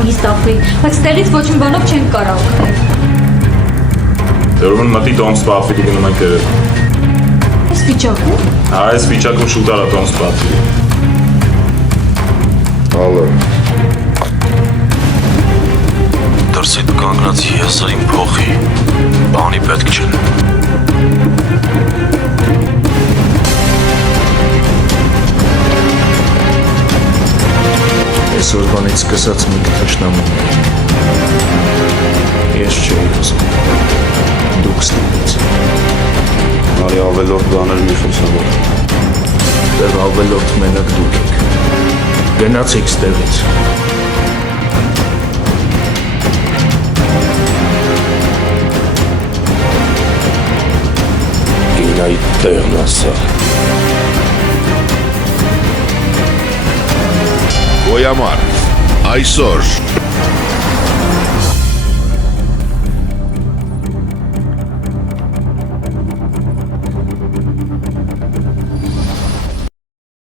հանգիստ ապրի, բայց ստեղից ոչ մի բանով չենք կարող օգնել։ Ուրեմն մտի տոն սպասի գնում ենք դերը։ Այս վիճակում։ Այս վիճակում շուտ արա տոն սպասի։ Ալո։ Դրսի կանգնած եսային փոխի, բանի պետք չէ։ Այսօրվանից սկսած մենք թշնամուն ենք։ Ես չէի ուզում։ Դուք ստիպեց։ Արի ավելորդ բաներ մի խոսավոր։ Դեռ ավելորդ մենակ դուք եք։ Գնացիք ստեղից։ Ինայի տեղն ասա։ Ոյամար, այսօր